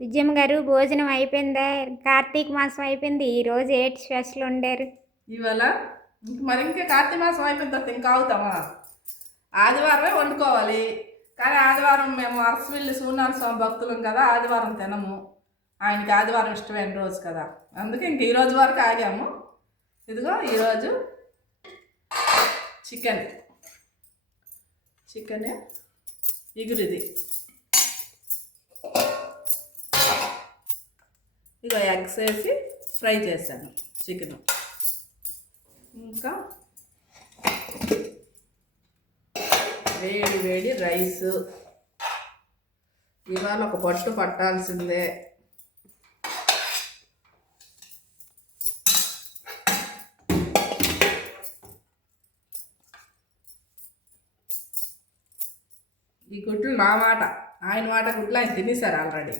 విజయమ్మ గారు భోజనం అయిపోయిందా? కార్తీక మాసం అయిపోయింది. ఈరోజు ఏంటి స్పెషల్ వండారు? ఇవాళ మరి ఇంకా కార్తీక మాసం అయిపోయిన తర్వాత ఇంకా అవుతామా? ఆదివారమే వండుకోవాలి. కానీ ఆదివారం మేము అరసవిల్లి సూర్యనారాయణ స్వామి భక్తులం కదా, ఆదివారం తినము. ఆయనకి ఆదివారం ఇష్టమైన రోజు కదా, అందుకే ఇంక ఈరోజు వరకు ఆగాము. ఇదిగో ఈరోజు చికెన్ ఇగురిది. ఇక ఎగ్స్ వేసి ఫ్రై చేశాను చికెన్. ఇంకా వేడి వేడి రైస్. ఇవాళ ఒక పట్టు పట్టాల్సిందే. ఈ గుడ్లు నా మాట, ఆయన మాట గుడ్లు ఆయన తినేశారు ఆల్రెడీ.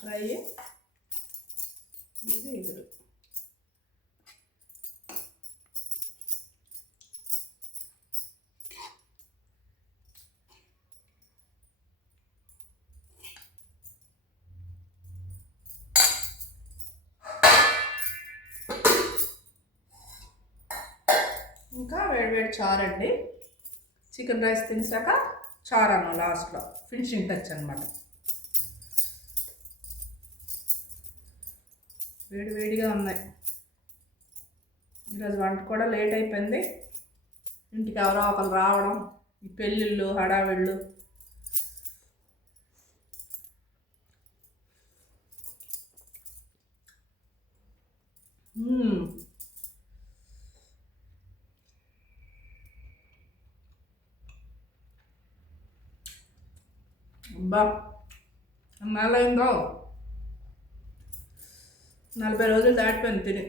ఫ్రై ఇది ఎగురు. ఇంకా వేడివేడి చారు అండి. చికెన్ రైస్ తినేసాక చారు అన్నం లాస్ట్లో ఫినిషింగ్ టచ్ అనమాట. వేడివేడిగా ఉన్నాయి. ఈరోజు వంట కూడా లేట్ అయిపోయింది. ఇంటికి ఎవరో ఒకరు రావడం, ఈ పెళ్ళిళ్ళు హడావిళ్ళు. అబ్బా అన్నాళ్ళైందో, 40 రోజులు దాటిపోయింది తిని.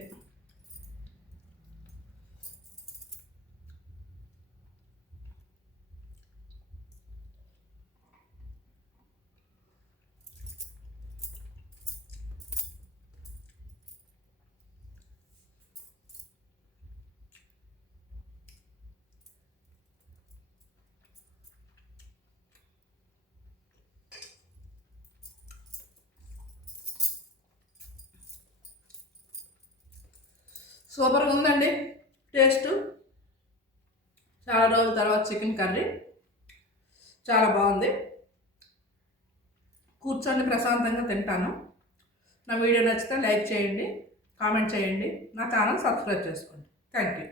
సూపర్గా ఉందండి టేస్ట్. చాలా రోజుల తర్వాత చికెన్ కర్రీ చాలా బాగుంది. కూర్చొని ప్రశాంతంగా తింటాను. నా వీడియో నచ్చితే లైక్ చేయండి, కామెంట్ చేయండి, నా ఛానల్ సబ్స్క్రైబ్ చేసుకోండి. Thank you.